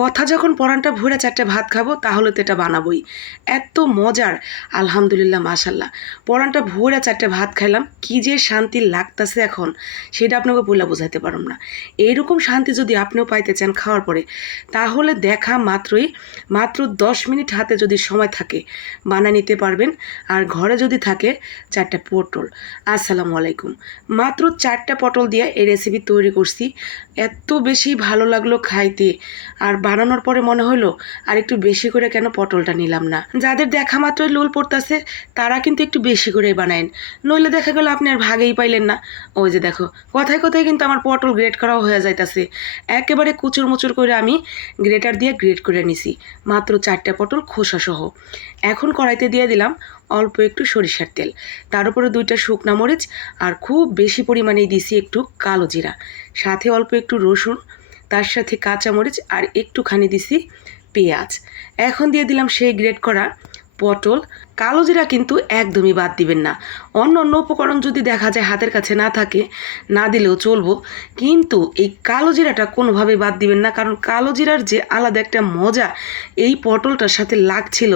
কথা যখন পরানটা ভরে চারটে ভাত খাব, তাহলে তো এটা বানাবোই। এত মজার। আলহামদুলিল্লাহ, মাশাল্লাহ। পরানটা ভরে চারটে ভাত খাইলাম, কি যে শান্তি লাগতাছে এখন, সেটা আপনাকে বলে বোঝাইতে পারলাম না। এইরকম শান্তি যদি আপনিও পাইতে চান খাওয়ার পরে, তাহলে দেখা মাত্রই, মাত্র দশ মিনিট হাতে যদি সময় থাকে, বানিয়ে নিতে পারবেন। আর ঘরে যদি থাকে, চারটা পটল। আসসালামু আলাইকুম। মাত্র চারটা পটল দিয়ে এই রেসিপি তৈরি করছি। এত বেশি ভালো লাগল খাইতে। আর বানানোর পরে মনে হলো আর একটু বেশি করে কেন পটলটা নিলাম না? যাদের দেখা মাত্রই লোল পড়তাছে, তারা কিন্তু একটু বেশি করে বানায়েন। নইলে দেখা গেল আপনি আর ভাগেই পাইলেন না। ওই যে দেখো, কথায় কথায় কিন্তু আমার পটল গ্রেট করাও হয়ে যাইতাছে। একেবারে কুচুর মুচুর করে আমি গ্রেটার দিয়ে গ্রেট করে নিছি। মাত্র চারটা পটল খোসা সহ এখন কড়াইতে দিয়ে দিলাম অল্প একটু সরিষার তেল। তার উপরে দুইটা শুকনা মরিচ আর খুব বেশি পরিমাণে দিছি একটু কালো জিরা। সাথে অল্প একটু রসুন তার সাথে কাঁচামরিচ আর একটুখানি দিছি পেঁয়াজ। এখন দিয়ে দিলাম সেই গ্রেট করা পটল। কালো জিরা কিন্তু একদমই বাদ দিবেন না। অন্য অন্য উপকরণ যদি দেখা যায় হাতের কাছে না থাকে, না দিলেও চলবো। কিন্তু এই কালো জিরাটা কোনোভাবেই বাদ দিবেন না, কারণ কালো জিরার যে আলাদা একটা মজা এই পটলটার সাথে লাগছিল,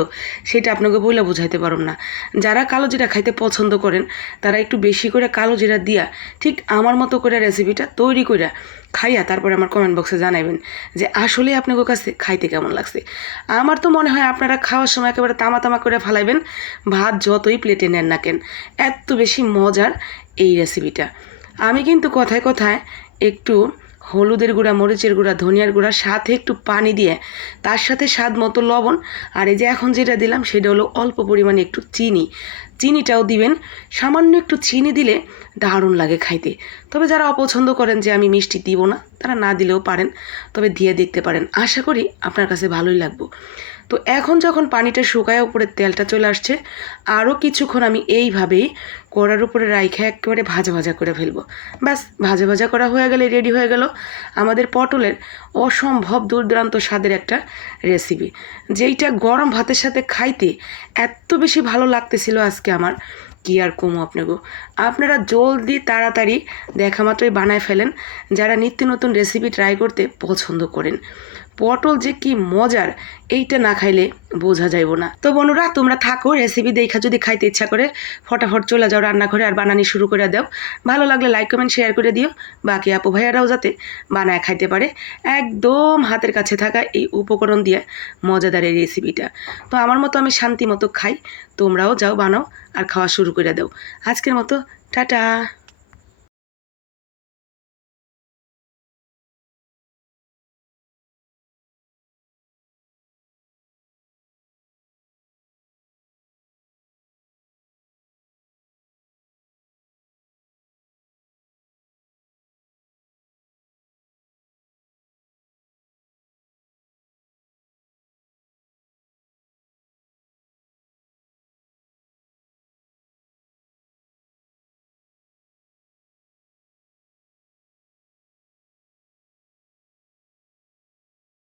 সেটা আপনাকে বইলে বোঝাইতে পারব না। যারা কালো জিরা খাইতে পছন্দ করেন, তারা একটু বেশি করে কালো জিরা দিয়া, ঠিক আমার মতো করে রেসিপিটা তৈরি করে খাইয়া তারপরে আমার কমেন্ট বক্সে জানাবেন যে আসলে আপনাদের কাছে খাইতে কেমন লাগছে। আমার তো মনে হয় আপনারা খাওয়ার সময় একেবারে তামা তামা করে ফালাইবেন ভাত যতই প্লেটে নেন না কেন, এত বেশি মজার এই রেসিপিটা আমি কিন্তু কথায় কথায় একটু হলুদের গুঁড়া, মরিচের গুঁড়া, ধনিয়ার গুঁড়া, সাথে একটু পানি দিয়ে তার সাথে স্বাদ মতো লবণ আর এই যে এখন যেটা দিলাম সেটা হলো অল্প পরিমাণে একটু চিনি। চিনিটাও দিবেন, সামান্য একটু চিনি দিলে দারুণ লাগে খাইতে। তবে যারা অপছন্দ করেন যে আমি মিষ্টি দিব না, তারা না দিলেও পারেন, তবে দিয়ে দেখতে পারেন। আশা করি আপনার কাছে ভালোই লাগবো। তো এখন যখন পানিটা শুকায় উপরে তেলটা চলে আসছে আরও কিছুক্ষণ আমি এইভাবেই কড়ার উপরে রাইখে একেবারে ভাজা ভাজা করে ফেলব। ব্যাস, ভাজা ভাজা করা হয়ে গেলে রেডি হয়ে গেল আমাদের পটলের অসম্ভব দুর্দান্ত স্বাদের একটা রেসিপি যেইটা গরম ভাতের সাথে খাইতে এত বেশি ভালো লাগতেছিল আজকে আমার। কি আর কমো আপনাকে? আপনারা জলদি তাড়াতাড়ি দেখা মাত্রই বানায় ফেলেন। যারা নিত্য নতুন রেসিপি ট্রাই করতে পছন্দ করেন। পটল যে কি মজার, এইটা না খাইলে বোঝা যাইব না। তো বন্ধুরা, তোমরা থাকো রেসিপি দেখা যদি খাইতে ইচ্ছা করে, ফটাফট চলে যাও রান্নাঘরে আর বানানি শুরু করে দাও। ভালো লাগলে লাইক কমেন্ট শেয়ার করে দিও। বাকি আপু ভাইয়ারাও যাতে বানায় খাইতে পারে। একদম হাতের কাছে থাকা এই উপকরণ দিয়ে মজাদার এই রেসিপিটা তো আমার মতো আমি শান্তি মতো খাই। তোমরাও যাও, বানাও আর খাওয়া শুরু করে দাও। আজকের মতো, টাটা!